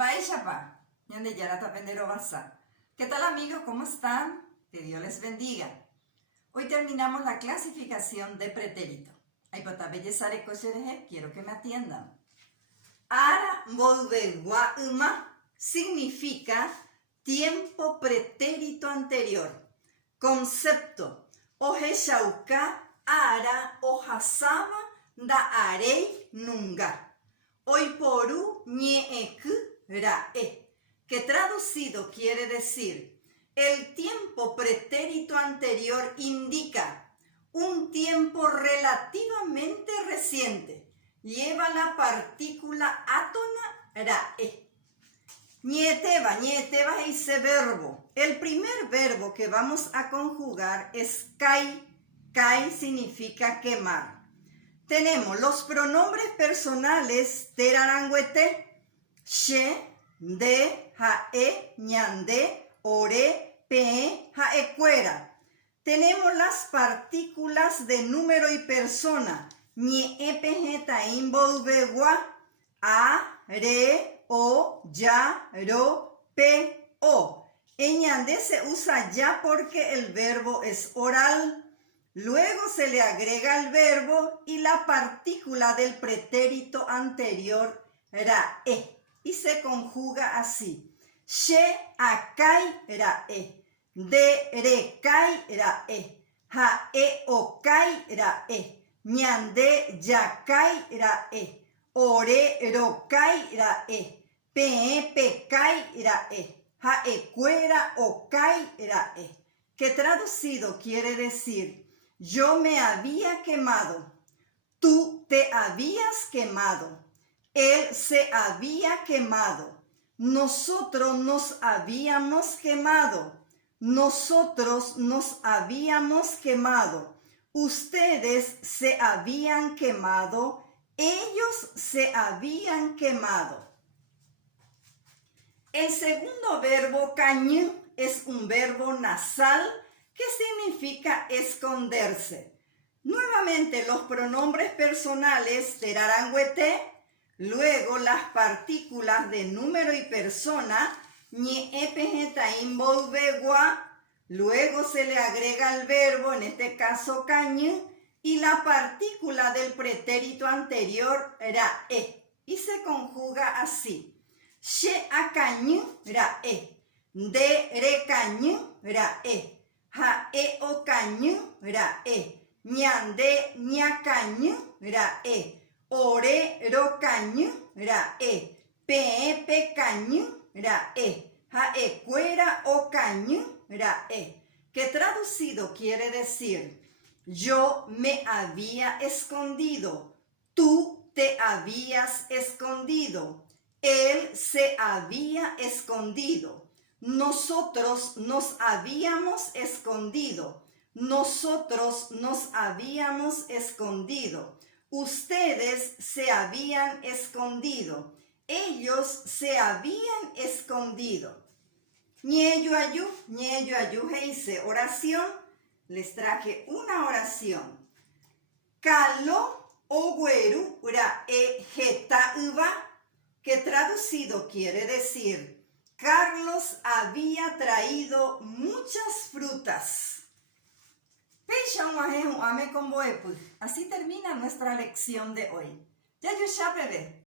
Baishapa, ñande yarata pendero basa. ¿Qué tal amigos? ¿Cómo están? Que Dios les bendiga. Hoy terminamos la clasificación de pretérito. Aipata bellezare koshereje, quiero que me atiendan. Ara volvegua uma significa tiempo pretérito anterior. Concepto. Oheshauka ara ohasama da arei nunga. Oiporu ñeeku rae, que traducido quiere decir, el tiempo pretérito anterior indica un tiempo relativamente reciente. Lleva la partícula átona rae. Ñeteba es ese verbo. El primer verbo que vamos a conjugar es kai. Kai significa quemar. Tenemos los pronombres personales teraranguete, she, de, jae, ñande, ore, pe, jaecuera. Tenemos las partículas de número y persona, ñe, epe, taín, volvegua, a, re, o, ya, ro, pe, o. En ñande se usa ya porque el verbo es oral. Luego se le agrega el verbo y la partícula del pretérito anterior, rae, y se conjuga así. She akai rae, de rekai rae, jae okai rae, ñande yakai rae, ore rokai rae, pe pekai rae, jae cuera okai rae, que traducido quiere decir: yo me había quemado, tú te habías quemado, él se había quemado, nosotros nos habíamos quemado, nosotros nos habíamos quemado, ustedes se habían quemado, ellos se habían quemado. El segundo verbo cañu es un verbo nasal que significa esconderse. Nuevamente los pronombres personales teraranguete, luego las partículas de número y persona, ñe, epe, taín, volvegua, luego se le agrega el verbo, en este caso cañu, y la partícula del pretérito anterior, rae, y se conjuga así. She acañu rae, de recañu rae, jae ocañu rae, ñande ñacañu rae, ore rocañu rae, pe pecañu rae, jae cuera ocañu rae, que traducido quiere decir: yo me había escondido, tú te habías escondido, él se había escondido, nosotros nos habíamos escondido, nosotros nos habíamos escondido, ustedes se habían escondido, ellos se habían escondido. Ñeyo ayu heise oración. Les traje una oración. Kalo ogueru rae jeta uva, que traducido quiere decir: Carlos había traído muchas frutas. Así termina nuestra lección de hoy. Ya yo ya bebé.